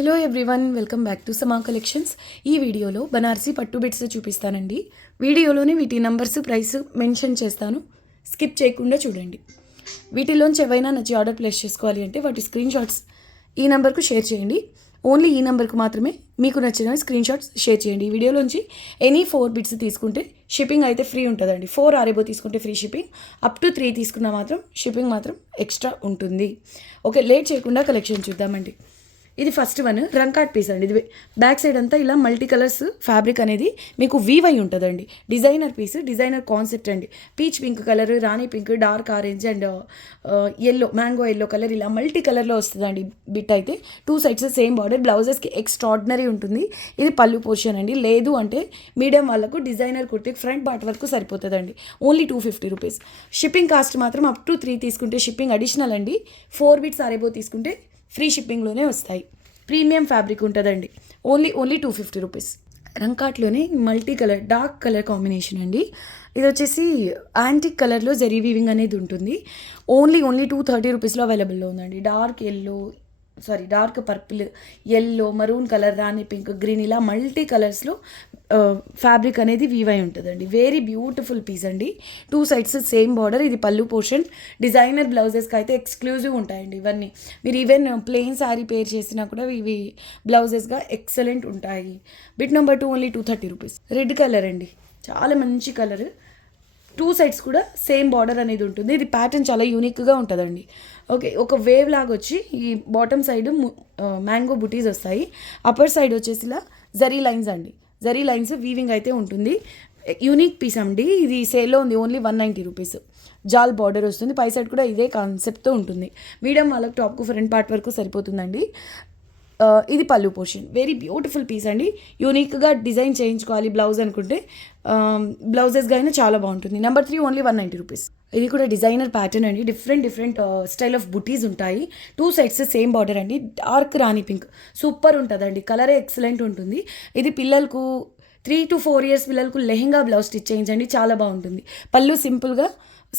Hello everyone, welcome back to సమా collections. ఈ వీడియోలో బనారసి పట్టు బిట్స్ చూపిస్తానండి. వీడియోలోనే వీటి నంబర్స్, ప్రైస్ మెన్షన్ చేస్తాను, స్కిప్ చేయకుండా చూడండి. వీటిలోంచి ఏవైనా నచ్చి ఆర్డర్ ప్లేస్ చేసుకోవాలి అంటే వాటి స్క్రీన్ షాట్స్ ఈ నెంబర్కు షేర్ చేయండి. ఓన్లీ ఈ నెంబర్కు మాత్రమే మీకు నచ్చిన స్క్రీన్ షాట్స్ షేర్ చేయండి. ఈ వీడియోలోంచి ఎనీ 4 బిట్స్ తీసుకుంటే షిప్పింగ్ అయితే ఫ్రీ ఉంటుందండి. 4 ఆరేబో తీసుకుంటే ఫ్రీ షిప్పింగ్, అప్ టు 3 తీసుకున్నా మాత్రం షిప్పింగ్ మాత్రం ఎక్స్ట్రా ఉంటుంది. ఓకే, లేట్ చేయకుండా కలెక్షన్ చూద్దామండి. ఇది ఫస్ట్ వన్ రంకాట్ పీస్ అండి. ఇది బ్యాక్ సైడ్ అంతా ఇలా మల్టీ కలర్స్ ఫ్యాబ్రిక్ అనేది మీకు వీవ్ అయి ఉంటుందండి. డిజైనర్ పీస్, డిజైనర్ కాన్సెప్ట్ అండి. Peach pink colour, rani pink, dark orange and yellow, mango yellow colour, ఇలా మల్టీ కలర్లో వస్తుందండి. బిట్ అయితే 2 సైడ్స్ సేమ్ బార్డర్, బ్లౌజెస్కి ఎక్స్ట్రాడినరీ ఉంటుంది. ఇది పళ్ళు పోర్షన్ అండి. లేదు అంటే మీడియం వాళ్ళకు డిజైనర్ కుర్తీ ఫ్రంట్ పార్ట్ వరకు సరిపోతుందండి. Only 250 rupees. షిప్పింగ్ కాస్ట్ మాత్రం అప్ టు 3 తీసుకుంటే షిప్పింగ్ అడిషనల్ అండి. 4 బిట్స్ ఆరేబో తీసుకుంటే ఫ్రీ షిప్పింగ్లోనే వస్తాయి. ప్రీమియం ఫ్యాబ్రిక్ ఉంటుందండి. Only 250 rupees. రంకాట్లోనే multi colour, dark colour combination అండి. ఇది వచ్చేసి యాంటిక్ కలర్లో జరీ వీవింగ్ అనేది ఉంటుంది. ఓన్లీ 230 రూపీస్లో అవైలబుల్లో ఉందండి. Dark purple, yellow, maroon colour, rani pink, green, ఇలా మల్టీ కలర్స్లో ఫ్యాబ్రిక్ అనేది వీవ్ అయి ఉంటుందండి. వెరీ బ్యూటిఫుల్ పీస్ అండి. 2 సైడ్స్ సేమ్ బార్డర్. ఇది పళ్ళు పోర్షన్. డిజైనర్ బ్లౌజెస్కి అయితే ఎక్స్క్లూజివ్ ఉంటాయండి ఇవన్నీ. మీరు ఈవెన్ ప్లెయిన్ శారీ పేర్ చేసినా కూడా ఇవి బ్లౌజెస్గా ఎక్సలెంట్ ఉంటాయి. Bit number 2 only 230 rupees. Red colour అండి, చాలా మంచి కలర్. 2 సైడ్స్ కూడా సేమ్ బార్డర్ అనేది ఉంటుంది. ఇది ప్యాటర్న్ చాలా యూనిక్గా ఉంటుందండి. ఓకే, ఒక వేవ్ లాగా వచ్చి ఈ బాటమ్ సైడ్ మ్యాంగో బుటీస్ వస్తాయి. అప్పర్ సైడ్ వచ్చేసి ఇలా జరీ లైన్స్ అండి. జరీ లైన్స్ వీవింగ్ అయితే ఉంటుంది. యూనిక్ పీస్ అండి. ఇది సేల్లో ఉంది. Only 190 rupees. జాల్ బార్డర్ వస్తుంది. పై సైడ్ కూడా ఇదే కాన్సెప్ట్తో ఉంటుంది. మీడియం వాళ్ళకి టాప్కు ఫ్రంట్ పార్ట్ వరకు సరిపోతుందండి. ఇది పళ్ళు పోర్షన్. వెరీ బ్యూటిఫుల్ పీస్ అండి. యూనిక్గా డిజైన్ చేయించుకోవాలి బ్లౌజ్ అనుకుంటే బ్లౌజెస్గా అయినా చాలా బాగుంటుంది. Number 3 only 190 rupees. ఇది కూడా డిజైనర్ ప్యాటర్న్ అండి. డిఫరెంట్ స్టైల్ ఆఫ్ బుటీస్ ఉంటాయి. 2 సైడ్స్ సేమ్ బార్డర్ అండి. డార్క్ రాణి పింక్ సూపర్ ఉంటుందండి. కలరే ఎక్సలెంట్ ఉంటుంది. ఇది పిల్లలకు 3 to 4 ఇయర్స్ పిల్లలకు లెహెంగా బ్లౌజ్ స్టిచ్ చేయించండి, చాలా బాగుంటుంది. పళ్ళు సింపుల్గా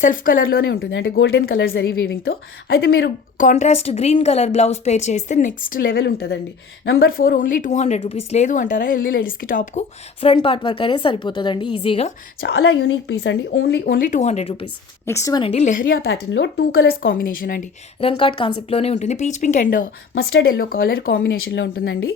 సెల్ఫ్ కలర్లోనే ఉంటుంది, అంటే గోల్డెన్ కలర్ జరీ వీవింగ్తో. అయితే మీరు కాంట్రాస్ట్ గ్రీన్ కలర్ బ్లౌజ్ పేర్ చేస్తే నెక్స్ట్ లెవెల్ ఉంటుందండి. Number 4 only 200 rupees. లేదు అంటారా, ఎల్లి లేడీస్కి టాప్కు ఫ్రంట్ పార్ట్ వర్క్ అనేది సరిపోతుందండి ఈజీగా. చాలా యూనిక్ పీస్ అండి. Only 200 rupees. నెక్స్ట్ వన్ అండి, లెహరియా ప్యాటర్న్లో 2 కలర్స్ కాంబినేషన్ అండి. రంకాట్ కాన్సెప్ట్లోనే ఉంటుంది. Peach pink and mustard yellow colour కాంబినేషన్లో ఉంటుందండి.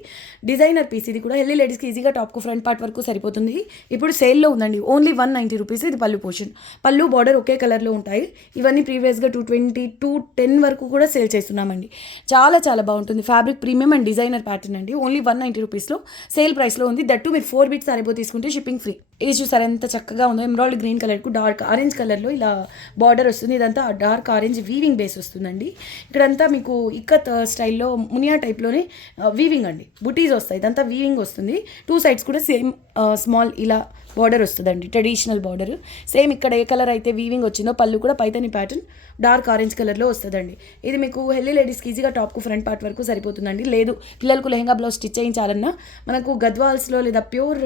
Designer piece. ఇది కూడా ఎల్లి లేడీస్కి ఈజీగా టాప్కు ఫ్రంట్ పార్ట్ వరకు సరిపోతుంది. ఇప్పుడు సేల్లో ఉందండి. Only 190 rupees. ఇది పళ్ళు పోర్షన్. పళ్ళు బార్డర్ ఒకే కలర్లో ఉంటాయి. ఇవన్నీ ప్రీవియస్గా 220, 210 వరకు కూడా సేల్ చేస్తున్నామండి. చాలా బాగుంటుంది. Fabric premium and designer pattern అండి. ఓన్లీ 190 రూపీస్లో సేల్ ప్రైస్లో ఉంది. దట్టు మీరు 4 బిట్స్ అరేబో తీసుకుంటే షిప్పింగ్ ఫ్రీ. ఇది చూసారు ఎంత చక్కగా ఉందో. ఎమరాల్డ్ గ్రీన్ కలర్కు డార్క్ ఆరెంజ్ కలర్లో ఇలా బార్డర్ వస్తుంది. ఇదంతా డార్క్ ఆరెంజ్ వీవింగ్ బేస్ వస్తుందండి. ఇక్కడంతా మీకు ఇక్కత్ స్టైల్లో మునియా టైప్లోనే వీవింగ్ అండి. బుటీస్ వస్తాయి. ఇదంతా వీవింగ్ వస్తుంది. 2 సైడ్స్ కూడా సేమ్ స్మాల్ ఇలా బార్డర్ వస్తుందండి. Traditional border. సేమ్ ఇక్కడ ఏ కలర్ అయితే వీవింగ్ వచ్చిందో పళ్ళు కూడా పైతని ప్యాటర్న్ డార్క్ ఆరెంజ్ కలర్లో వస్తుందండి. ఇది మీకు హెల్లీ లేడీస్కి ఈజీగా టాప్కు ఫ్రంట్ పార్ట్ వరకు సరిపోతుందండి. లేదు పిల్లలకు లెహంగా బ్లౌజ్ స్టిచ్ చేయించాలన్నా మనకు గద్వాల్స్లో లేదా ప్యూర్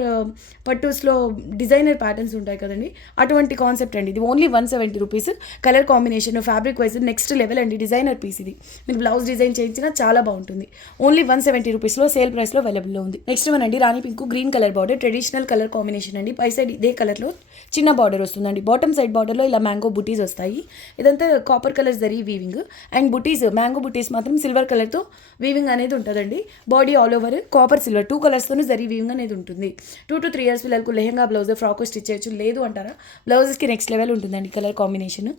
పట్టూస్లో డిజైనర్ ప్యాటర్న్స్ ఉంటాయి కదండి, అటువంటి కాన్సెప్ట్ అండి. ఇది only 170 rupees. Colour combination, fabric wise next level అండి. డిజైనర్ పీస్ ఇది. మీరు బ్లౌజ్ డిజైన్ చేయించినా చాలా బాగుంటుంది. ఓన్లీ 170 రూపీస్లో సేల్ ప్రైస్లో అవైలబుల్లో ఉంది. నెక్స్ట్ వన్ అండి, rani pink green colour border, traditional colour combination అండి. పై సైడ్ ఇదే కలర్లో చిన్న బార్డర్ వస్తుందండి. బాటమ్ సైడ్ బార్డర్లో ఇలా మ్యాంగో బుటీస్ వస్తాయి. ఇదంతా copper colour zari weaving and buttis, mango buttis మాత్రం సిల్వర్ కలర్తో వీవింగ్ అనేది ఉంటుందండి. Body all over copper silver 2 కలర్స్తోనే జరీ వీవింగ్ అనేది ఉంటుంది. 2 to 3 ఇయర్స్ పిల్లలకు లెహంగా బ్లౌజ్ ఫ్రాక్ స్టిచ్ చేయొచ్చు. లేదు అంటారా, బ్లౌజెస్కి నెక్స్ట్ లెవెల్ ఉంటుందండి కలర్ కాంబినేషన్.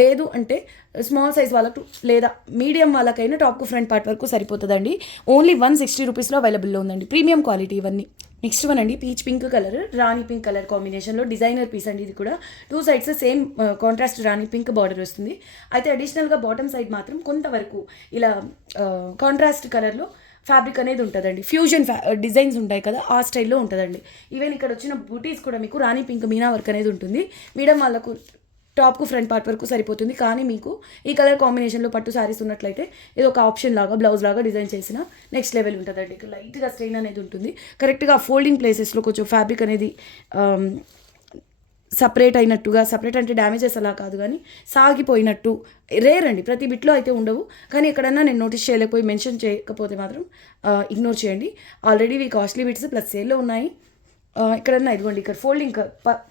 లేదు అంటే స్మాల్ సైజ్ వాళ్ళకు లేదా మీడియం వాళ్ళకైనా టాప్కు ఫ్రంట్ పార్ట్ వరకు సరిపోతుందండి. ఓన్లీ 160 రూపీస్లో అవైలబుల్లో ఉందండి. ప్రీమియం క్వాలిటీ ఇవన్నీ. నెక్స్ట్ వన్ అండి, peach pink colour, rani pink colour కాంబినేషన్లో డిజైనర్ పీస్ అండి. ఇది కూడా 2 సైడ్స్ సేమ్ కాంట్రాస్ట్ రాణి పింక్ బార్డర్ వస్తుంది. అయితే అడిషనల్గా బాటమ్ సైడ్ మాత్రం కొంతవరకు ఇలా కాంట్రాస్ట్ కలర్లో ఫ్యాబ్రిక్ అనేది ఉంటుందండి. ఫ్యూజన్ డిజైన్స్ ఉంటాయి కదా, ఆ స్టైల్లో ఉంటుందండి. ఈవెన్ ఇక్కడ వచ్చిన బూటీస్ కూడా మీకు రాణి పింక్ మీనా వర్క్ అనేది ఉంటుంది. మీడియం వాళ్ళకు టాప్కు ఫ్రంట్ పార్ట్ వరకు సరిపోతుంది. కానీ మీకు ఈ కలర్ కాంబినేషన్లో పట్టు శారీస్ ఉన్నట్లయితే ఇది ఒక ఆప్షన్ లాగా బ్లౌజ్ లాగా డిజైన్ చేసిన నెక్స్ట్ లెవెల్ ఉంటుందండి. ఇక్కడ లైట్గా స్ట్రెయిన్ అనేది ఉంటుంది. కరెక్ట్గా ఫోల్డింగ్ ప్లేసెస్లో కొంచెం ఫ్యాబ్రిక్ అనేది సపరేట్ అయినట్టుగా, సపరేట్ అంటే డ్యామేజెస్ అలా కాదు కానీ సాగిపోయినట్టు రేర్ అండి, ప్రతి బిట్లో అయితే ఉండవు. కానీ ఎక్కడన్నా నేను నోటీస్ చేయలేకపోయి మెన్షన్ చేయకపోతే మాత్రం ఇగ్నోర్ చేయండి. ఆల్రెడీ ఇవి కాస్ట్లీ బిట్స్ ప్లస్ సేల్లో ఉన్నాయి. ఇక్కడన్నా ఇదిగోండి, ఇక్కడ ఫోల్డింగ్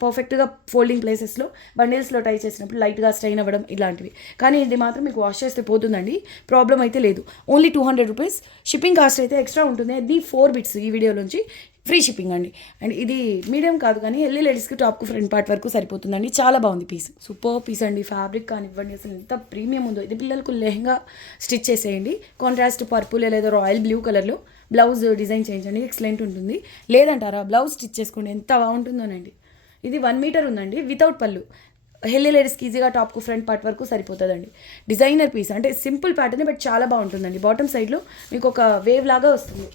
పర్ఫెక్ట్గా ఫోల్డింగ్ ప్లేసెస్లో బండిల్స్లో టై చేసినప్పుడు లైట్గా స్ట్రెయిన్ అవ్వడం ఇలాంటివి. కానీ ఇది మాత్రం మీకు వాష్ చేస్తే పోతుందండి, ప్రాబ్లం అయితే లేదు. Only 200 rupees. షిప్పింగ్ కాస్ట్ అయితే ఎక్స్ట్రా ఉంటుంది. అది 4 బిట్స్ ఈ వీడియోలోంచి ఫ్రీ షిప్పింగ్ అండి. అండ్ ఇది మీడియం కాదు కానీ ఎల్లి లేడీస్కి టాప్కు ఫ్రంట్ పార్ట్ వరకు సరిపోతుందండి. చాలా బాగుంది పీస్, సూపర్ పీస్ అండి. ఫ్యాబ్రిక్ కానివ్వండి అసలు ఎంత ప్రీమియం ఉందో. ఇది పిల్లలకు లెహంగా స్టిచ్ చేసేయండి, కాంట్రాస్ట్ పర్పుల్ లేదా రాయల్ బ్లూ కలర్లో బ్లౌజ్ డిజైన్ చేయించండి, ఎక్సలెంట్ ఉంటుంది. లేదంటారా బ్లౌజ్ స్టిచ్ చేసుకోండి, ఎంత బాగుంటుందోనండి. ఇది 1 మీటర్ ఉందండి, వితౌట్ పళ్ళు. హెల్లీ లేడీస్కి ఈజీగా టాప్కు ఫ్రంట్ పార్ట్ వరకు సరిపోతుందండి. డిజైనర్ పీస్ అంటే సింపుల్ ప్యాటర్న్ బట్ చాలా బాగుంటుందండి. బాటమ్ సైడ్లో మీకు ఒక వేవ్ లాగా వస్తుంది.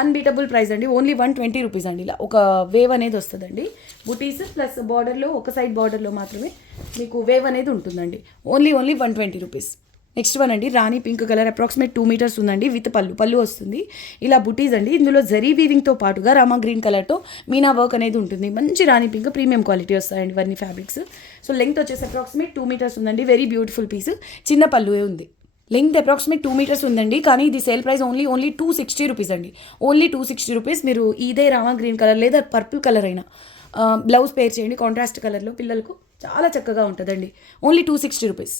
అన్బీటబుల్ ప్రైస్ అండి, ఓన్లీ 120 రూపీస్ అండి. ఇలా ఒక వేవ్ అనేది వస్తుందండి. బుటీస్ ప్లస్ బార్డర్లో ఒక సైడ్ బార్డర్లో మాత్రమే మీకు వేవ్ అనేది ఉంటుందండి. Only 120 rupees. నెక్స్ట్ వన్ అండి, rani pink colour, approximate 2 metres ఉందండి, విత్ పళ్ళు వస్తుంది. ఇలా బుటీస్ అండి. ఇందులో జరీ వీవింగ్తో పాటుగా రామా గ్రీన్ కలర్తో మీనా వర్క్ అనేది ఉంటుంది. మంచి రాణి పింక్ ప్రీమియం క్వాలిటీ వస్తాయండి ఇవన్నీ ఫ్యాబ్రిక్స్. సో లెంగ్త్ వచ్చేసి అప్రాక్సిమేట్ 2 మీటర్స్ ఉందండి. వెరీ బ్యూటిఫుల్ పీస్, చిన్న పళ్ళువే ఉంది. లెంగ్త్ అప్రాక్సిమేట్ 2 మీటర్స్ ఉందండి. కానీ ఇది సేల్ ప్రైస్ ఓన్లీ 260 రూపీస్ అండి. Only 260 rupees. మీరు ఇదే రామా గ్రీన్ కలర్ లేదా పర్పుల్ కలర్ అయినా బ్లౌజ్ పేర్ చేయండి కాంట్రాస్ట్ కలర్లో, పిల్లలకు చాలా చక్కగా ఉంటుందండి. Only 260 rupees.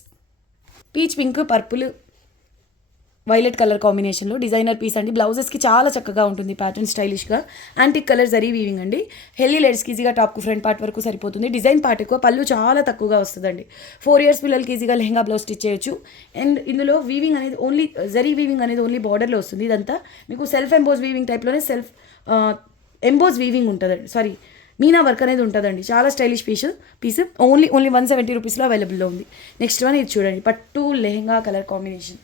Peach pink purple violet colour కాంబినేషన్లో డిజైనర్ పీస్ అండి. బ్లౌజెస్కి చాలా చక్కగా ఉంటుంది, ప్యాటర్న్ స్టైలిష్గా. యాంటిక్ కలర్ జరీ వీవింగ్ అండి. హెల్లీ లేడీస్కి ఈజీగా టాప్కు ఫ్రంట్ పార్ట్ వరకు సరిపోతుంది. డిజైన్ పార్ట్ ఎక్కువ, పళ్ళు చాలా తక్కువగా వస్తుందండి. 4 ఇయర్స్ పిల్లలకి ఈజీగా లెహంగా బ్లౌజ్ స్టిచ్ చేయొచ్చు. అండ్ ఇందులో వీవింగ్ అనేది ఓన్లీ జరీ వీవింగ్ అనేది ఓన్లీ బార్డర్లో వస్తుంది. ఇదంతా మీకు సెల్ఫ్ ఎంబోజ్ వీవింగ్ టైప్లోనే ఎంబోజ్ వీవింగ్ ఉంటుందండి. సారీ, మీనా వర్క్ అనేది ఉంటుందండి. చాలా స్టైలిష్ పీస్ ఓన్లీ 170 రూపీస్లో అవైలబుల్లో ఉంది. నెక్స్ట్ వన్ ఇది చూడండి, పట్టు lehenga colour combination,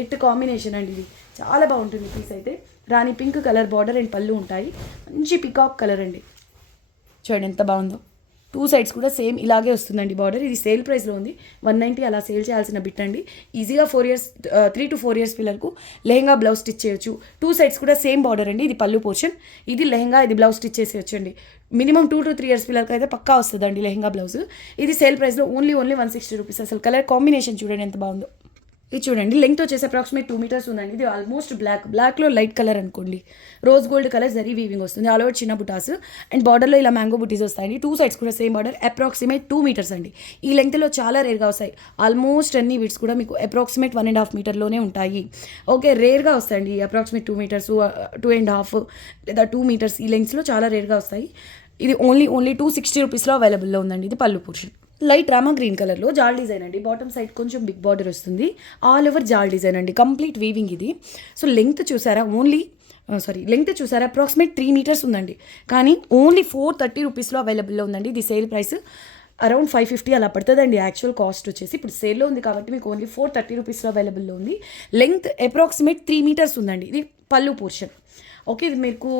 at combination అండి. ఇది చాలా బాగుంటుంది పీస్ అయితే. రాణి పింక్ కలర్ బార్డర్ అండ్ పళ్ళు ఉంటాయి. మంచి పికాక్ కలర్ అండి, చూడండి ఎంత బాగుందో. 2 సైడ్స్ కూడా సేమ్ ఇలాగే వస్తుందండి బార్డర్. ఇది సేల్ ప్రైస్లో ఉంది, 190 అలా సేల్ చేయాల్సిన బిట్ అండి. ఈజీగా 3 to 4 ఇయర్స్ పిల్లలకు లెహంగా బ్లౌజ్ స్టిచ్ చేయొచ్చు. 2 సైడ్స్ కూడా సేమ్ బార్డర్ అండి. ఇది పళ్ళు పోర్షన్, ఇది లెహంగా, ఇది బ్లౌజ్ స్టిచ్ చేసేయచ్చు అండి. మినిమం 2 to 3 ఇయర్స్ పిల్లలకి అయితే పక్కా వస్తుందండి లెహంగా బ్లౌజ్. ఇది సేల్ ప్రైస్లో ఓన్లీ 160 రూపీస్. అసలు కలర్ కాంబినేషన్ చూడండి ఎంత బాగుందో. ఇది చూడండి, లెంగ్త్ వచ్చేసి అప్రాక్సిమేట్ 2 మీటర్స్ ఉందండి. ఇది ఆల్మోస్ట్ బ్లాక్లో లైట్ కలర్ అనుకోండి, rose gold colour zari weaving వస్తుంది. ఆల్ ఓవర్ చిన్న బుటాస్ అండ్ బార్డర్లో ఇలా మ్యాంగో బుటీస్ వస్తాయండి. 2 సైడ్స్ కూడా సేమ్ బార్డర్. అప్రాక్సిమేట్ 2 మీటర్స్ అండి. ఈ లెంగ్త్లో చాలా రేర్గా వస్తాయి. ఆల్మోస్ట్ అన్ని విడ్స్ కూడా మీకు అప్రాక్సిమేట్ 1.5 మీటర్లోనే ఉంటాయి. ఓకే, రేర్గా వస్తాయండి అప్రాక్సిమేట్ 2 మీటర్స్, 2.5 లేదా 2 మీటర్స్. ఈ లెంగ్త్స్లో చాలా రేర్గా వస్తాయి. ఇది ఓన్లీ 260 రూపీస్లో అవైలబుల్లో ఉందండి. ఇది పళ్ళు పోర్షన్. లైట్ రామా గ్రీన్ కలర్లో జాల్ డిజైన్ అండి. బాటమ్ సైడ్ కొంచెం బిగ్ బార్డర్ వస్తుంది. ఆల్ ఓవర్ జాల్ డిజైన్ అండి, కంప్లీట్ వీవింగ్ ఇది. సో లెంగ్త్ చూసారా, లెంగ్త్ చూసారా అప్రాక్సిమేట్ 3 మీటర్స్ ఉందండి. కానీ ఓన్లీ 430 రూపీస్లో అవైలబుల్లో ఉందండి. ఇది సేల్ ప్రైస్ అరౌండ్ 550 అలా పడుతుందండి. యాక్చువల్ కాస్ట్ వచ్చేసి ఇప్పుడు సేల్లో ఉంది కాబట్టి మీకు ఓన్లీ 430 రూపీస్లో అవైలబుల్లో ఉంది. లెంగ్త్ అప్రాక్సిమేట్ 3 మీటర్స్ ఉందండి. ఇది పళ్ళు పోర్షన్. ఓకే, ఇది మీకు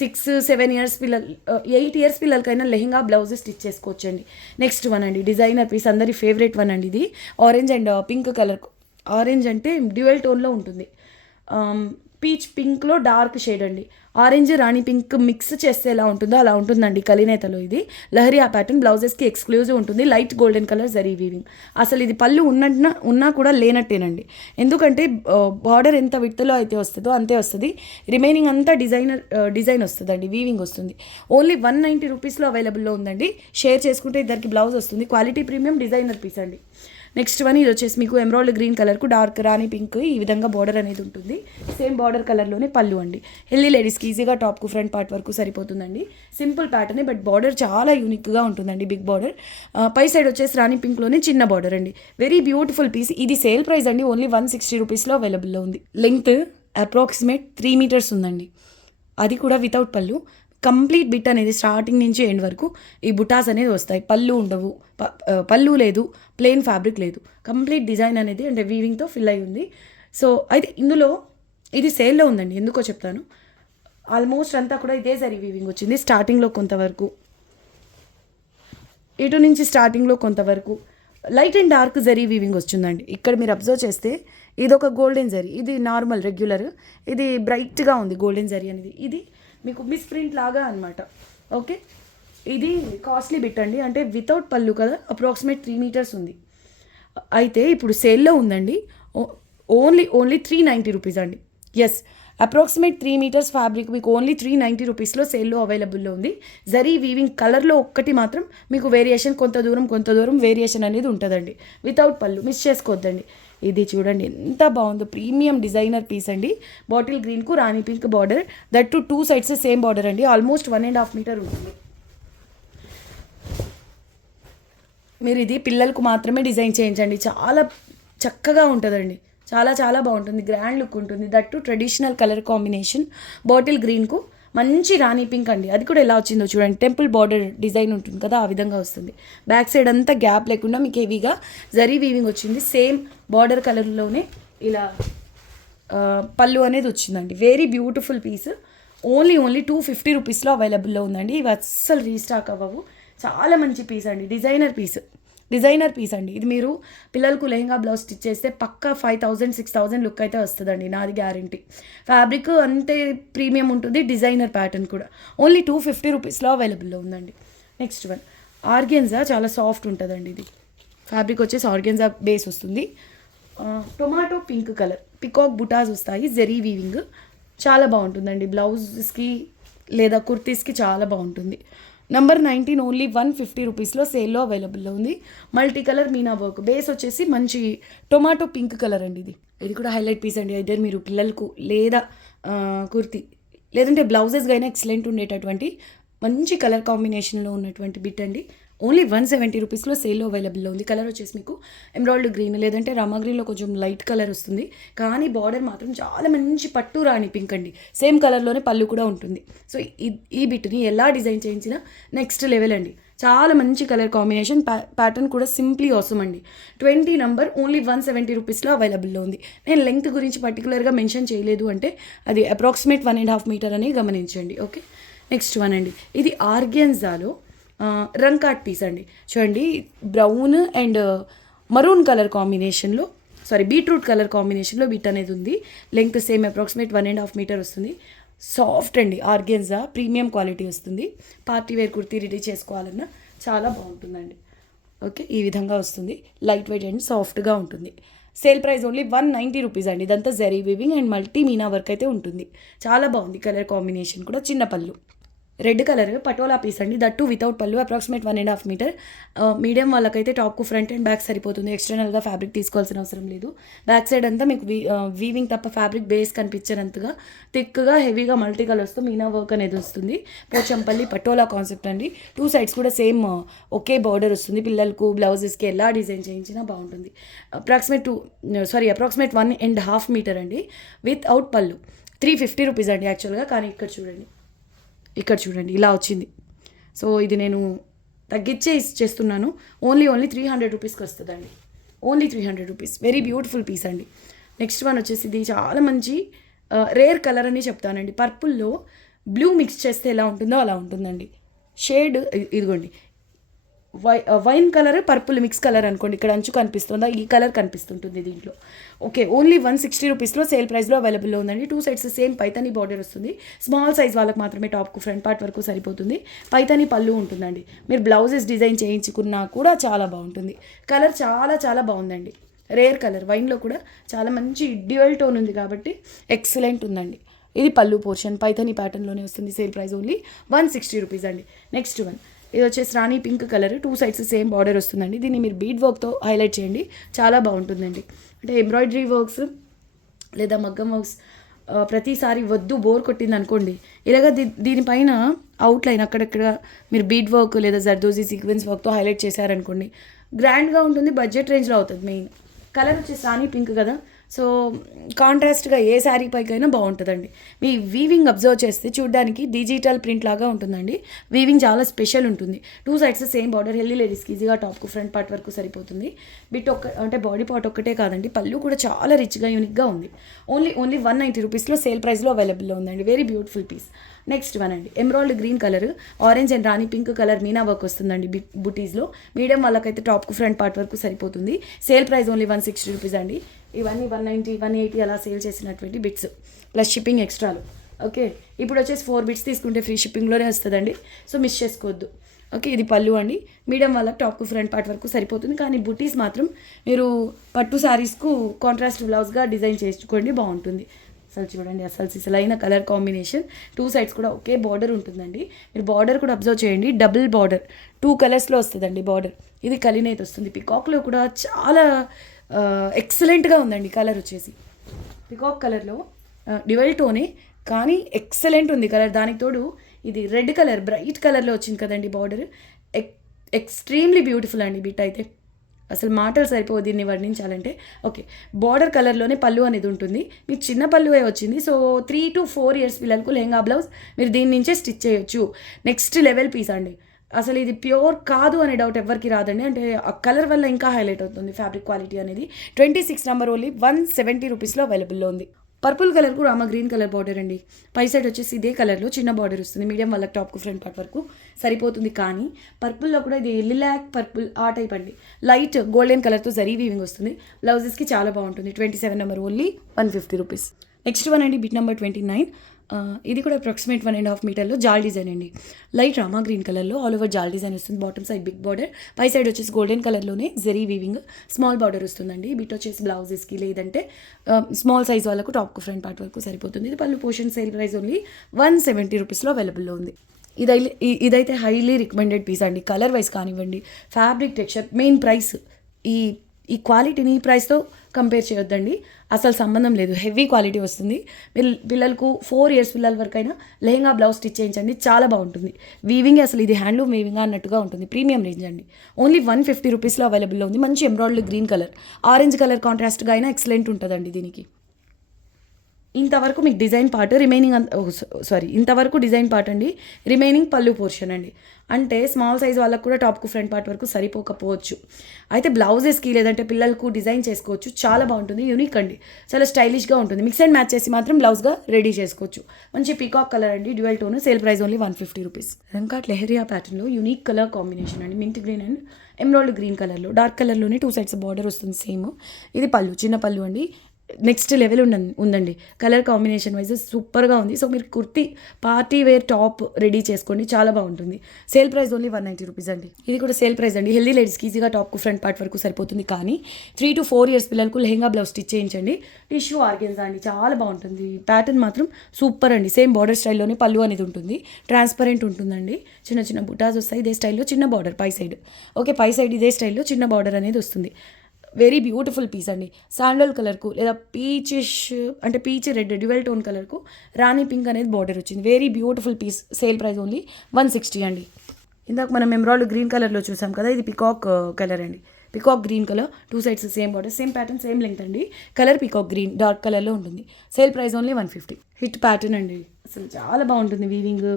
6-7 ఇయర్స్ 8 ఇయర్స్ పిల్లలకైనా లెహంగా బ్లౌజ్ స్టిచ్ చేసుకోవచ్చండి. నెక్స్ట్ వన్ అండి, డిజైనర్ పీస్, అందరి ఫేవరెట్ వన్ అండి. ఇది orange and pink colour. Orange అంటే డ్యూయల్ టోన్లో ఉంటుంది. పీచ్ పింక్లో డార్క్ షేడ్ అండి. ఆరెంజ్ రాణి పింక్ మిక్స్ చేస్తే ఎలా ఉంటుందో అలా ఉంటుందండి కలినేతలో. ఇది లహరియా ప్యాటర్న్, బ్లౌజెస్కి ఎక్స్క్లూజివ్ ఉంటుంది. Light golden colour zari weaving. అసలు ఇది పళ్ళు ఉన్నా కూడా లేనట్టేనండి. ఎందుకంటే బార్డర్ ఎంత విడ్త్లో అయితే వస్తుందో అంతే వస్తుంది. రిమైనింగ్ అంతా డిజైన్ వస్తుందండి, వీవింగ్ వస్తుంది. ఓన్లీ 190 రూపీస్లో అవైలబుల్లో ఉందండి. షేర్ చేసుకుంటే ఇద్దరికి బ్లౌజ్ వస్తుంది. క్వాలిటీ ప్రీమియం డిజైనర్ పీస్ అండి. నెక్స్ట్ వన్ ఇది వచ్చేసి మీకు ఎమరాల్డ్ గ్రీన్ కలర్కు డార్క్ రాణి పింక్ ఈ విధంగా బార్డర్ అనేది ఉంటుంది. సేమ్ బార్డర్ కలర్లోనే పళ్ళు అండి. హెల్దీ లేడీస్కి ఈజీగా టాప్కు ఫ్రంట్ పార్ట్ వరకు సరిపోతుందండి. సింపుల్ ప్యాటర్నే బట్ బార్డర్ చాలా యూనిక్గా ఉంటుందండి, బిగ్ బార్డర్. పై సైడ్ వచ్చేసి రాణి పింక్లోనే చిన్న బార్డర్ అండి. Very beautiful piece. ఇది సేల్ ప్రైస్ అండి, ఓన్లీ 160 రూపీస్లో అవైలబుల్లో ఉంది. లెంగ్త్ అప్రాక్సిమేట్ 3 మీటర్స్ ఉందండి. అది కూడా వితౌట్ పళ్ళు. కంప్లీట్ బిట్ అనేది స్టార్టింగ్ నుంచి ఎండ్ వరకు ఈ బుటాస్ అనేది వస్తాయి. పళ్ళు ఉండవు, పళ్ళు లేదు, ప్లెయిన్ ఫ్యాబ్రిక్ లేదు. కంప్లీట్ డిజైన్ అనేది అంటే వీవింగ్తో ఫిల్ అయి ఉంది. సో అయితే ఇందులో ఇది సేల్లో ఉందండి, ఎందుకో చెప్తాను. ఆల్మోస్ట్ అంతా కూడా ఇదే జరీ వీవింగ్ వచ్చింది. స్టార్టింగ్లో కొంతవరకు, ఇటు నుంచి స్టార్టింగ్లో కొంతవరకు light and dark zari weaving వచ్చిందండి. ఇక్కడ మీరు అబ్జర్వ్ చేస్తే ఇదొక గోల్డెన్ జరీ, ఇది నార్మల్ రెగ్యులర్, ఇది బ్రైట్గా ఉంది గోల్డెన్ జరీ అనేది. ఇది మీకు మిస్ ప్రింట్ లాగా అనమాట. ఓకే, ఇది కాస్ట్లీ బిట్ అండి, అంటే వితౌట్ పళ్ళు కదా, అప్రాక్సిమేట్ 3 మీటర్స్ ఉంది. అయితే ఇప్పుడు సేల్లో ఉందండి, ఓన్లీ 390 రూపీస్ అండి. ఎస్, అప్రాక్సిమేట్ 3 మీటర్స్ ఫ్యాబ్రిక్ మీకు ఓన్లీ 390 రూపీస్లో సేల్లో అవైలబుల్లో ఉంది. జరీ వీవింగ్ కలర్లో ఒక్కటి మాత్రం మీకు వేరియేషన్, కొంత దూరం వేరియేషన్ అనేది ఉంటుందండి. వితౌట్ పళ్ళు, మిస్ చేసుకోవద్దండి. ఇది చూడండి ఎంత బాగుందో, ప్రీమియం డిజైనర్ పీస్ అండి. బాటిల్ గ్రీన్కు rani pink border, that too 2 sides same border అండి. ఆల్మోస్ట్ 1.5 మీటర్ ఉంటుంది. మీరు ఇది పిల్లలకు మాత్రమే డిజైన్ చేయించండి, చాలా చక్కగా ఉంటుందండి. చాలా బాగుంటుంది, గ్రాండ్ లుక్ ఉంటుంది. That traditional colour combination bottle గ్రీన్కు మంచి రాణి పింక్ అండి. అది కూడా ఎలా వచ్చిందో చూడండి, టెంపుల్ బార్డర్ డిజైన్ ఉంటుంది కదా, ఆ విధంగా వస్తుంది. బ్యాక్ సైడ్ అంతా గ్యాప్ లేకుండా మీకు హెవీగా జరీ వీవింగ్ వచ్చింది. సేమ్ బార్డర్ కలర్లోనే ఇలా పళ్ళు అనేది వచ్చిందండి. Very beautiful piece. ఓన్లీ 250 రూపీస్లో అవైలబుల్లో ఉందండి. ఇవి అస్సలు రీస్టాక్ అవ్వవు. చాలా మంచి పీస్ అండి, డిజైనర్ పీస్ అండి. ఇది మీరు పిల్లలకు లెహంగా బ్లౌజ్ స్టిచ్ చేస్తే పక్కా 5,000-6,000 లుక్ అయితే వస్తుందండి, నాది గ్యారంటీ. ఫ్యాబ్రిక్ అంతే ప్రీమియం ఉంటుంది, డిజైనర్ ప్యాటర్న్ కూడా. ఓన్లీ 250 రూపీస్లో అవైలబుల్లో ఉందండి. నెక్స్ట్ వన్ ఆర్గెన్జా, చాలా సాఫ్ట్ ఉంటుందండి. ఇది ఫ్యాబ్రిక్ వచ్చేసి ఆర్గెన్జా బేస్ వస్తుంది. టొమాటో పింక్ కలర్, పికాక్ బుటాస్ వస్తాయి, జెరీ వీవింగ్. చాలా బాగుంటుందండి, బ్లౌజెస్కి లేదా కుర్తీస్కి చాలా బాగుంటుంది. నంబర్ 19 ఓన్లీ 150 రూపీస్లో సేల్లో అవైలబుల్లో ఉంది. Multi colour meena work, base వచ్చేసి మంచి టొమాటో పింక్ కలర్ అండి. ఇది కూడా హైలైట్ పీస్ అండి. అయితే మీరు పిల్లలకు లేదా కుర్తీ లేదంటే బ్లౌజెస్గా అయినా ఎక్సలెంట్ ఉండేటటువంటి మంచి కలర్ కాంబినేషన్లో ఉన్నటువంటి బిట్ అండి. ఓన్లీ 170 రూపీస్లో సేల్లో అవైలబుల్లో ఉంది. కలర్ వచ్చేసి మీకు ఎమరాల్డ్ గ్రీన్ లేదంటే రామా గ్రీన్లో కొంచెం లైట్ కలర్ వస్తుంది, కానీ బార్డర్ మాత్రం చాలా మంచి పట్టు రాణి పింక్ అండి. సేమ్ కలర్లోనే పళ్ళు కూడా ఉంటుంది. సో ఈ బిట్ని ఎలా డిజైన్ చేయించినా నెక్స్ట్ లెవెల్ అండి. చాలా మంచి కలర్ కాంబినేషన్, ప్యాటర్న్ కూడా సింప్లీ ఆసమ్ అండి. 20 నంబర్ ఓన్లీ 170 రూపీస్లో అవైలబుల్లో ఉంది. నేను లెంగ్త్ గురించి పర్టికులర్గా మెన్షన్ చేయలేదు, అంటే అది అప్రాక్సిమేట్ 1.5 మీటర్ అని గమనించండి. ఓకే, నెక్స్ట్ వన్ అండి. ఇది ఆర్గెన్జాలో రంకాట్ పీస్ అండి. చూడండి, బ్రౌన్ అండ్ మరూన్ కలర్ కాంబినేషన్లో, బీట్రూట్ కలర్ కాంబినేషన్లో బిట్ అనేది ఉంది. లెంగ్త్ సేమ్ అప్రాక్సిమేట్ 1.5 మీటర్ వస్తుంది. సాఫ్ట్ అండి, ఆర్గెన్జా ప్రీమియం క్వాలిటీ వస్తుంది. పార్టీ వేర్ కుర్తీ రెడీ చేసుకోవాలన్నా చాలా బాగుంటుందండి. ఓకే, ఈ విధంగా వస్తుంది. లైట్ వెయిట్ అండ్ సాఫ్ట్గా ఉంటుంది. సేల్ ప్రైస్ ఓన్లీ 190 రూపీస్ అండి. ఇదంతా zari weaving and multi Meena work అయితే ఉంటుంది. చాలా బాగుంది, కలర్ కాంబినేషన్ కూడా. చిన్న పళ్ళు, రెడ్ కలర్ పటోలా పీస్ అండి. దట్టు వితౌట్ పళ్ళు, అప్రాక్సిమేట్ 1.5 మీటర్. మీడియం వాళ్ళకైతే టాప్కు ఫ్రంట్ అండ్ బ్యాక్ సరిపోతుంది, ఎక్స్టర్నల్గా ఫ్యాబ్రిక్ తీసుకోవాల్సిన అవసరం లేదు. బ్యాక్ సైడ్ అంతా మీకు వీవింగ్ తప్ప ఫ్యాబ్రిక్ బేస్ కనిపించినంతగా థిక్గా హెవీగా మల్టీ కలర్స్తో మీనా వర్క్ అనేది వస్తుంది. పోచంపల్లి పటోలా కాన్సెప్ట్ అండి. 2 సైడ్స్ కూడా సేమ్ ఒకే బార్డర్ వస్తుంది. పిల్లలకు బ్లౌజెస్కి ఎలా డిజైన్ చేయించినా బాగుంటుంది. అప్రాక్సిమేట్ 1.5 మీటర్ అండి, వితౌట్ పళ్ళు. 350 రూపీస్ అండి యాక్చువల్గా, కానీ ఇక్కడ చూడండి ఇలా వచ్చింది. సో ఇది నేను తగ్గించే చేస్తున్నాను. ఓన్లీ 300 రూపీస్కి వస్తుందండి. Only 300 rupees. Very beautiful piece అండి. నెక్స్ట్ వన్ వచ్చేసి ఇది చాలా మంచి రేర్ కలర్ అని చెప్తానండి. పర్పుల్లో బ్లూ మిక్స్ చేస్తే ఎలా ఉంటుందో అలా ఉంటుందండి. షేడ్ ఇదిగోండి, wine colour purple mix colour అనుకోండి. ఇక్కడ అంచు కనిపిస్తుందా, ఈ కలర్ కనిపిస్తుంటుంది దీంట్లో. ఓకే, ఓన్లీ 160 రూపీస్లో సేల్ ప్రైస్లో అవైలబుల్లో ఉందండి. 2 సైడ్స్ సేమ్ పైతానీ బార్డర్ వస్తుంది. స్మాల్ సైజ్ వాళ్ళకి మాత్రమే టాప్కు ఫ్రంట్ పార్ట్ వరకు సరిపోతుంది. పైతానీ పళ్ళు ఉంటుందండి. మీరు బ్లౌజెస్ డిజైన్ చేయించుకున్నా కూడా చాలా బాగుంటుంది. కలర్ చాలా బాగుందండి. రేర్ కలర్, వైన్లో కూడా చాలా మంచి డ్యూయల్ టోన్ ఉంది కాబట్టి ఎక్సలెంట్ ఉందండి. ఇది పళ్ళు పోర్షన్, పైతానీ ప్యాటర్న్లోనే వస్తుంది. సేల్ ప్రైస్ ఓన్లీ 160 రూపీస్ అండి. నెక్స్ట్ వన్, ఇది వచ్చేసి rani pink colour. 2 sides same border వస్తుందండి. దీన్ని మీరు బీడ్ వర్క్తో హైలైట్ చేయండి, చాలా బాగుంటుందండి. అంటే ఎంబ్రాయిడరీ వర్క్స్ లేదా మగ్గం వర్క్స్ ప్రతిసారి వద్దు, బోర్ కొట్టింది అనుకోండి, ఇలాగ దీనిపైన అవుట్లైన్ అక్కడక్కడ మీరు బీడ్ వర్క్ లేదా జర్దోజీ సీక్వెన్స్ వర్క్తో హైలైట్ చేశారనుకోండి, గ్రాండ్గా ఉంటుంది. బడ్జెట్ రేంజ్లో అవుతుంది. మెయిన్ కలర్ వచ్చేసి రాణి పింక్ కదా, సో కాంట్రాస్ట్గా ఏ శారీ పైకైనా బాగుంటుందండి. మీ వీవింగ్ అబ్జర్వ్ చేస్తే చూడడానికి డిజిటల్ ప్రింట్ లాగా ఉంటుందండి. వీవింగ్ చాలా స్పెషల్ ఉంటుంది. 2 సైడ్స్ సేమ్ బార్డర్, హెల్దీ లేడీస్కి ఈజీగా టాప్కు ఫ్రంట్ పార్ట్ వరకు సరిపోతుంది. బిట్ అంటే బాడీ పార్ట్ ఒక్కటే కాదండి, పళ్ళు కూడా చాలా రిచ్గా యూనిక్గా ఉంది. ఓన్లీ 190 రూపీస్లో సేల్ ప్రైస్లో అవైలబుల్లో ఉందండి. Very beautiful piece. Next one అండి, emerald green colour, orange and rani pink colour meena work వస్తుందండి బుటీస్లో. మీడియం వాళ్ళకైతే టాప్కు ఫ్రంట్ పార్ట్ వరకు సరిపోతుంది. సేల్ ప్రైస్ ఓన్లీ 160 రూపీస్ అండి. ఇవన్నీ 190, 180 అలా సేల్ చేసినటువంటి బిట్స్ ప్లస్ షిప్పింగ్ ఎక్స్ట్రాలు. ఓకే, ఇప్పుడు వచ్చేసి 4 బిట్స్ తీసుకుంటే ఫ్రీ షిప్పింగ్లోనే వస్తుందండి. సో మిస్ చేసుకోవద్దు. ఓకే, ఇది పళ్ళు అండి. మీడియం వాళ్ళకి టాప్ ఫ్రంట్ పార్ట్ వరకు సరిపోతుంది. కానీ బుటీస్ మాత్రం మీరు పట్టు శారీస్కు కాంట్రాస్ట్ బ్లౌజ్గా డిజైన్ చేసుకోండి, బాగుంటుంది. అసలు చూడండి, అసలు సిసలైన కలర్ కాంబినేషన్. 2 సైడ్స్ కూడా ఒకే బార్డర్ ఉంటుందండి. మీరు బార్డర్ కూడా అబ్జర్వ్ చేయండి, డబుల్ బార్డర్ 2 కలర్స్లో వస్తుందండి బార్డర్. ఇది కలినేది వస్తుంది. పికాక్లో కూడా చాలా ఎక్సలెంట్గా ఉందండి కలర్ వచ్చేసి. పికాక్ కలర్లో డ్యువల్ టోనే కానీ ఎక్సలెంట్ ఉంది కలర్. దానికి తోడు ఇది రెడ్ కలర్, బ్రైట్ కలర్లో వచ్చింది కదండి బార్డర్. ఎక్స్ట్రీమ్లీ బ్యూటిఫుల్ అండి బిట్ అయితే. అసలు మాటలు సరిపోవు దీన్ని వర్ణించాలంటే. ఓకే, బార్డర్ కలర్లోనే పళ్ళు అనేది ఉంటుంది. మీకు చిన్న పళ్ళువే వచ్చింది. సో 3 to 4 years పిల్లలకు లెహంగా బ్లౌజ్ మీరు దీని నుంచే స్టిచ్ చేయొచ్చు. నెక్స్ట్ లెవెల్ పీస్ అండి. అసలు ఇది ప్యూర్ కాదు అనే డౌట్ ఎవరికి రాదండి. అంటే ఆ కలర్ వల్ల ఇంకా హైలైట్ అవుతుంది ఫ్యాబ్రిక్ క్వాలిటీ అనేది. 26 నెంబర్ ఓన్లీ 170 రూపీస్లో అవైలబుల్లో ఉంది. పర్పుల్ కలర్కు రామ గ్రీన్ కలర్ బార్డర్ అండి. పై సైడ్ వచ్చేసి ఇదే కలర్లో చిన్న బార్డర్ వస్తుంది. మీడియం వాళ్ళకి టాప్కు ఫ్రంట్ పార్ట్ వరకు సరిపోతుంది. కానీ పర్పుల్లో కూడా ఇది లిలాక్ పర్పుల్ ఆ టైప్ అండి. లైట్ గోల్డెన్ కలర్తో జరీ వీవింగ్ వస్తుంది. బ్లౌజెస్కి చాలా బాగుంటుంది. 27 number only 150 rupees. Next one అండి, బిట్ నెంబర్ 29. ఇది కూడా అప్రాక్సిమేట్ 1.5 మీటర్లో జాల్ డిజైన్ అండి. లైట్ రామా గ్రీన్ కలర్లో ఆల్ ఓవర్ జాల్ డిజైన్ వస్తుంది. బాటమ్ సైడ్ బిగ్ బార్డర్, పై సైడ్ వచ్చేసి గోల్డెన్ కలర్లోనే జెరీ వీవింగ్ స్మాల్ బార్డర్ వస్తుందండి. బిట్ వచ్చేసి బ్లౌజెస్కి లేదంటే స్మాల్ సైజ్ వాళ్ళకు టాప్కు ఫ్రంట్ పార్ట్ వరకు సరిపోతుంది. ఇది పళ్ళు పోర్షన్. సేల్ ప్రైస్ ఓన్లీ 170 రూపీస్లో అవైలబుల్లో ఉంది. ఇదైతే హైలీ రికమెండెడ్ పీస్ అండి. కలర్ వైజ్ కానివ్వండి, ఫ్యాబ్రిక్ టెక్స్చర్, మెయిన్ ప్రైస్. ఈ క్వాలిటీని ఈ ప్రైస్తో కంపేర్ చేయొద్దండి, అసలు సంబంధం లేదు. హెవీ క్వాలిటీ వస్తుంది. పిల్లలకు 4 years పిల్లల వరకైనా లెహంగా బ్లౌజ్ స్టిచ్ చేయించండి, చాలా బాగుంటుంది. వీవింగ్ అసలు ఇది హ్యాండ్లూమ్ వీవింగ్ అన్నట్టుగా ఉంటుంది. ప్రీమియం రేంజ్ అండి. ఓన్లీ 150 రూపీస్లో అవైలబుల్లో ఉంది. మంచి embroidery green colour, orange colour కాంట్రాస్ట్గా అయినా ఎక్సలెంట్ ఉంటుందండి దీనికి. ఇంతవరకు మీకు డిజైన్ పార్ట్, రిమైనింగ్ ఇంతవరకు డిజైన్ పార్ట్ అండి. రిమైనింగ్ పళ్ళు పోర్షన్ అండి. అంటే స్మాల్ సైజ్ వాళ్ళకు కూడా టాప్కు ఫ్రంట్ పార్ట్ వరకు సరిపోకపోవచ్చు. అయితే బ్లౌజెస్కి లేదంటే పిల్లలకు డిజైన్ చేసుకోవచ్చు. చాలా బాగుంటుంది, యూనిక్ అండి, చాలా స్టైలిష్గా ఉంటుంది. మిక్స్ అండ్ మ్యాచ్ చేసి మాత్రం బ్లౌజ్గా రెడీ చేసుకోవచ్చు. మంచి పీకాక్ కలర్ అండి, dual tone. Sale price only 150 rupees. ఇంకా లెహరియా ప్యాటర్న్లో యూనిక్ కలర్ కాంబినేషన్ అండి. Mint green and emerald green కలర్లో, డార్క్ కలర్లోనే 2 సైడ్స్ బార్డర్ వస్తుంది సేమ్. ఇది పళ్ళు, చిన్న పళ్ళు అండి. నెక్స్ట్ లెవెల్ ఉందండి. కలర్ కాంబినేషన్ వైజ్ సూపర్గా ఉంది. సో మీరు kurti party wear top ready చేసుకోండి, చాలా బాగుంటుంది. సేల్ ప్రైస్ ఓన్లీ 190 రూపీస్ అండి. ఇది కూడా సేల్ ప్రైస్ అండి. హెల్దీ లేడీస్కి ఈజీగా టాప్కు ఫ్రంట్ పార్ట్ వరకు సరిపోతుంది. కానీ 3 to 4 years పిల్లలకు లెహంగా బ్లౌజ్ స్టిచ్ చేయించండి. టిష్యూ ఆర్గెన్జా అండి, చాలా బాగుంటుంది. ప్యాటర్న్ మాత్రం సూపర్ అండి. సేమ్ బార్డర్ స్టైల్లోనే పళ్ళు అనేది ఉంటుంది. ట్రాన్స్పరెంట్ ఉంటుందండి. చిన్న చిన్న బుటాస్ వస్తాయి. ఇదే స్టైల్లో చిన్న బార్డర్ పై సైడ్. ఓకే, పై సైడ్ ఇదే స్టైల్లో చిన్న బార్డర్ అనేది వస్తుంది. వెరీ బ్యూటిఫుల్ పీస్ అండి. శాండల్ కలర్కు లేదా పీచిష్ అంటే పీచ్ రెడ్ డ్యువల్ టోన్ కలర్కు రాణి పింక్ అనేది బార్డర్ వచ్చింది. Very beautiful piece. Sale price only 160 అండి. ఇందాక మనం ఎమరాల్డ్ గ్రీన్ కలర్లో చూసాం కదా, ఇది పికాక్ కలర్ అండి. Peacock green colour, 2 sides same border, same pattern, same length అండి. కలర్ పికాక్ గ్రీన్ డార్క్ కలర్లో ఉంటుంది. Sale price only 150. Hit pattern అండి, అసలు చాలా బాగుంటుంది. వీవింగ్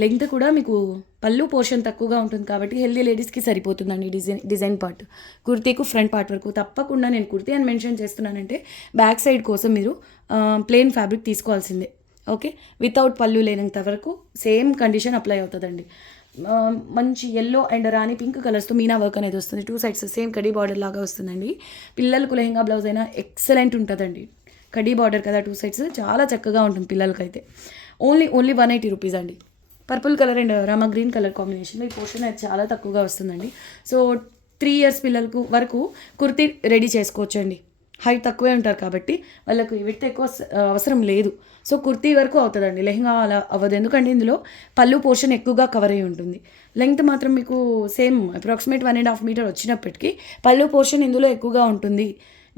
లెంగ్త్ కూడా మీకు పళ్ళు పోర్షన్ తక్కువగా ఉంటుంది కాబట్టి హెల్దీ లేడీస్కి సరిపోతుందండి డిజైన్ పార్ట్. కుర్తీకు ఫ్రంట్ పార్ట్ వరకు. తప్పకుండా నేను కుర్తీ అని మెన్షన్ చేస్తున్నానంటే బ్యాక్ సైడ్ కోసం మీరు ప్లెయిన్ ఫ్యాబ్రిక్ తీసుకోవాల్సిందే. ఓకే, వితౌట్ పళ్ళు లేనంత వరకు సేమ్ కండిషన్ అప్లై అవుతుందండి. మంచి ఎల్లో అండ్ రాణి పింక్ కలర్స్తో మీనా వర్క్ అనేది వస్తుంది. 2 సైడ్స్ సేమ్ కడీ బార్డర్ లాగా వస్తుందండి. పిల్లలకు లెహంగా బ్లౌజ్ అయినా ఎక్సలెంట్ ఉంటుందండి. కడీ బార్డర్ కదా, 2 సైడ్స్ చాలా చక్కగా ఉంటుంది పిల్లలకైతే. ఓన్లీ 180 రూపీస్ అండి. Purple colour and Rama green colour కాంబినేషన్లో ఈ పోర్షన్ అయితే చాలా తక్కువగా వస్తుందండి. సో 3 years పిల్లలకు వరకు కుర్తీ రెడీ చేసుకోవచ్చు అండి. హైట్ తక్కువే ఉంటారు కాబట్టి వాళ్ళకు విడ్త్ ఎక్కువ అవసరం లేదు. సో కుర్తీ వరకు అవుతుందండి. లెహంగా అలా అవ్వదు, ఎందుకంటే ఇందులో పళ్ళు పోర్షన్ ఎక్కువగా కవర్ అయ్యి ఉంటుంది. లెంగ్త్ మాత్రం మీకు సేమ్ అప్రాక్సిమేట్ 1.5 మీటర్ వచ్చినప్పటికీ పళ్ళు పోర్షన్ ఇందులో ఎక్కువగా ఉంటుంది.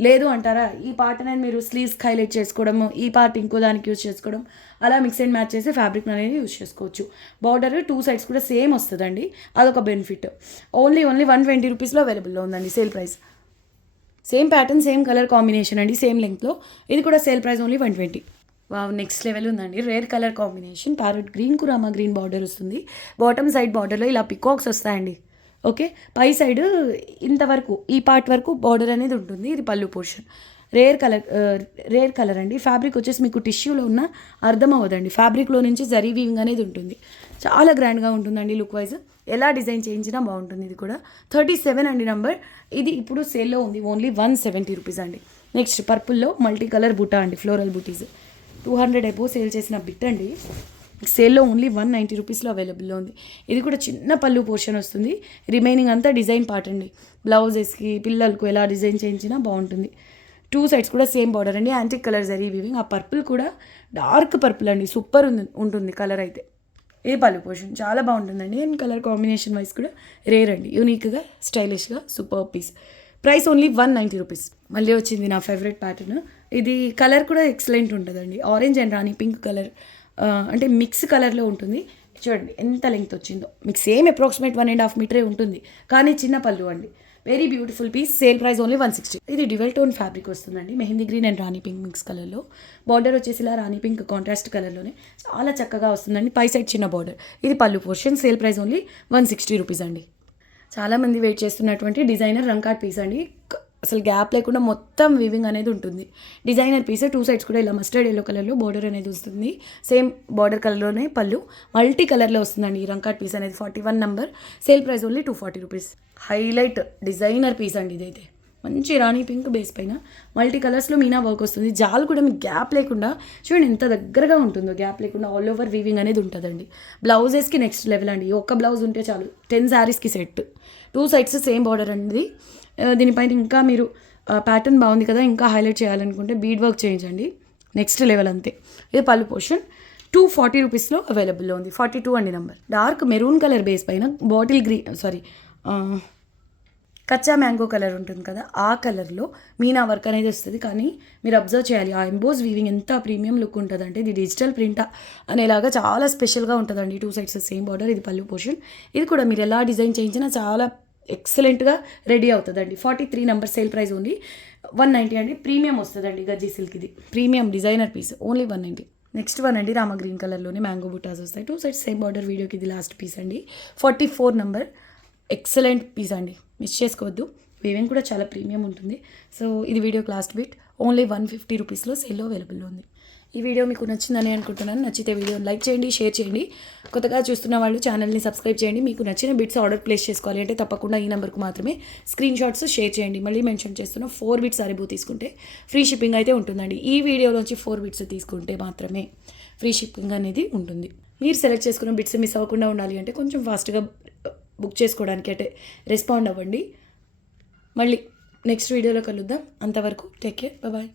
లేదు అంటారా, ఈ పార్ట్ అనేది మీరు స్లీవ్స్కి హైలైట్ చేసుకోవడము, ఈ పార్ట్ ఇంకో దానికి యూజ్ చేసుకోవడం, అలా మిక్స్ అండ్ మ్యాచ్ చేసి ఫ్యాబ్రిక్ అనేది యూజ్ చేసుకోవచ్చు. బార్డర్ 2 సైడ్స్ కూడా సేమ్ వస్తుందండి, అదొక బెనిఫిట్. ఓన్లీ 120 రూపీస్లో అవైలబుల్లో ఉందండి. Sale price. Same pattern, same colour combination అండి, సేమ్ లెంగ్త్లో. ఇది కూడా sale price only 120. Next level ఉందండి. రేర్ కలర్ కాంబినేషన్, ప్యారెట్ గ్రీన్కు రామా గ్రీన్ బార్డర్ వస్తుంది. బాటమ్ సైడ్ బార్డర్లో ఇలా పికాక్స్ వస్తాయండి. ఓకే, పై సైడ్ ఇంతవరకు ఈ పార్ట్ వరకు బార్డర్ అనేది ఉంటుంది. ఇది పళ్ళు పోర్షన్. రేర్ కలర్ అండి. ఫ్యాబ్రిక్ వచ్చేసి మీకు టిష్యూలో ఉన్న అర్థం అవ్వదండి. ఫ్యాబ్రిక్లో నుంచి జరీ వీవింగ్ అనేది ఉంటుంది. చాలా గ్రాండ్గా ఉంటుందండి లుక్ వైజ్. ఎలా డిజైన్ చేయించినా బాగుంటుంది. ఇది కూడా 37 అండి నంబర్. ఇది ఇప్పుడు సేల్లో ఉంది. ఓన్లీ 170 రూపీస్ అండి. నెక్స్ట్ పర్పుల్లో మల్టీ కలర్ బుటా అండి, ఫ్లోరల్ బుటీస్. 200 అబోవ్ సేల్ చేసిన బిట్ అండి. సేల్లో ఓన్లీ 190 రూపీస్లో అవైలబుల్లో ఉంది. ఇది కూడా చిన్న పళ్ళు పోర్షన్ వస్తుంది. రిమైనింగ్ అంతా డిజైన్ పార్ట్ అండి. బ్లౌజెస్కి పిల్లలకు ఎలా డిజైన్ చేయించినా బాగుంటుంది. 2 సైడ్స్ కూడా సేమ్ బార్డర్ అండి. Antique colour zari weaving. ఆ పర్పుల్ కూడా డార్క్ పర్పుల్ అండి, సూపర్ ఉంటుంది కలర్ అయితే. ఇది పళ్ళు పోర్షన్ చాలా బాగుంటుందండి. అండ్ కలర్ కాంబినేషన్ వైజ్ కూడా రేర్ అండి, యూనిక్గా స్టైలిష్గా super piece. Price only 190 rupees. మళ్ళీ వచ్చింది నా ఫేవరెట్ ప్యాటర్న్. ఇది కలర్ కూడా ఎక్సలెంట్ ఉంటుందండి. Orange and rani pink colour, అంటే మిక్స్ కలర్లో ఉంటుంది. చూడండి ఎంత లెంగ్త్ వచ్చిందో. మీకు సేమ్ అప్రాక్సిమేట్ 1.5 మీటరే ఉంటుంది, కానీ చిన్న పళ్ళు అండి. Very beautiful piece. Sale price only 160. ఇది డ్యువల్ టోన్ ఫ్యాబ్రిక్ వస్తుందండి. Mehndi green and rani pink mix కలర్లో. బార్డర్ వచ్చేసి ఇలా రాణి పింక్ కాంట్రాస్ట్ కలర్లోనే చాలా చక్కగా వస్తుందండి. పై సైడ్ చిన్న బార్డర్. ఇది పళ్ళు portion. Sale price only 160 rupees అండి. చాలామంది వెయిట్ చేస్తున్నటువంటి డిజైనర్ రంకాట్ పీస్ అండి. అసలు గ్యాప్ లేకుండా మొత్తం వీవింగ్ అనేది ఉంటుంది. Designer piece. 2 సైడ్స్ కూడా ఇలా మస్టర్డ్ ఎల్లో కలర్లో బార్డర్ అనేది వస్తుంది. సేమ్ బార్డర్ కలర్లోనే పళ్ళు మల్టీ కలర్లో వస్తుందండి ఈ రంకాట్ పీస్ అనేది. 41 number. Sale price only 240 rupees. Highlight designer piece అండి ఇదైతే. మంచి రాణి పింక్ బేస్ పైన మల్టీ కలర్స్లో మీనా వర్క్ వస్తుంది. జాల్ కూడా మీకు గ్యాప్ లేకుండా చూడండి ఎంత దగ్గరగా ఉంటుందో. గ్యాప్ లేకుండా ఆల్ ఓవర్ వీవింగ్ అనేది ఉంటుందండి. బ్లౌజెస్కి నెక్స్ట్ లెవెల్ అండి. ఒక్క బ్లౌజ్ ఉంటే చాలు 10 శారీస్కి సెట్. 2 సైడ్స్ సేమ్ బార్డర్ అండి. దీనిపైన ఇంకా మీరు ప్యాటర్న్ బాగుంది కదా, ఇంకా హైలైట్ చేయాలనుకుంటే బీడ్ వర్క్ చేయించండి. నెక్స్ట్ లెవెల్ అంతే. ఇది పళ్ళు పోర్షన్. 240 రూపీస్లో అవైలబుల్లో ఉంది. 42 అండి number. Dark maroon colour base పైన బాటిల్ గ్రీన్ కచ్చా మ్యాంగో కలర్ ఉంటుంది కదా, ఆ కలర్లో మీనా వర్క్ అనేది వస్తుంది. కానీ మీరు అబ్జర్వ్ చేయాలి ఆ ఎంబోజ్ వీవింగ్ ఎంత ప్రీమియం లుక్ ఉంటుంది అంటే, ఇది డిజిటల్ ప్రింటా అనేలాగా చాలా స్పెషల్గా ఉంటుందండి. 2 సైడ్స్ సేమ్ బార్డర్. ఇది పళ్ళు పోర్షన్. ఇది కూడా మీరు ఎలా డిజైన్ చేయించినా చాలా ఎక్సలెంట్గా రెడీ అవుతుందండి. 43 నెంబర్. సేల్ ప్రైస్ ఓన్లీ 190 అండి. ప్రీమియం వస్తుందండి గజ్జీ సిల్క్. ఇది premium designer piece. Only 190. Next one అండి. రామ గ్రీన్ కలర్లోనే మ్యాంగో బుట్టాస్ వస్తాయి. 2 సైడ్స్ సేమ్ బార్డర్. వీడియోకి ఇది లాస్ట్ పీస్ అండి. 44 నెంబర్. ఎక్సలెంట్ పీస్ అండి, మిస్ చేసుకోవద్దు. వీవింగ్ కూడా చాలా ప్రీమియం ఉంటుంది. సో ఇది వీడియోకి లాస్ట్ బిట్. ఓన్లీ 150 రూపీస్లో సేల్లో అవైలబుల్లో ఉంది. ఈ వీడియో మీకు నచ్చిందని అనుకుంటున్నాను. నచ్చితే వీడియోని లైక్ చేయండి, షేర్ చేయండి. కొత్తగా చూస్తున్న వాళ్ళు ఛానల్ని సబ్స్క్రైబ్ చేయండి. మీకు నచ్చిన బిట్స్ ఆర్డర్ ప్లేస్ చేసుకోవాలి అంటే తప్పకుండా ఈ నెంబర్కు మాత్రమే స్క్రీన్ షాట్స్ షేర్ చేయండి. మళ్ళీ మెన్షన్ చేస్తున్న 4 బిట్స్ అరేబో తీసుకుంటే ఫ్రీ షిప్పింగ్ అయితే ఉంటుందండి. ఈ వీడియోలోంచి 4 బిట్స్ తీసుకుంటే మాత్రమే ఫ్రీ షిప్పింగ్ అనేది ఉంటుంది. మీరు సెలెక్ట్ చేసుకున్న బిట్స్ మిస్ అవ్వకుండా ఉండాలి అంటే కొంచెం ఫాస్ట్గా బుక్ చేసుకోవడానికి అంటే రెస్పాండ్ అవ్వండి. మళ్ళీ నెక్స్ట్ వీడియోలో కలుద్దాం. అంతవరకు టేక్ కేర్, బాయ్.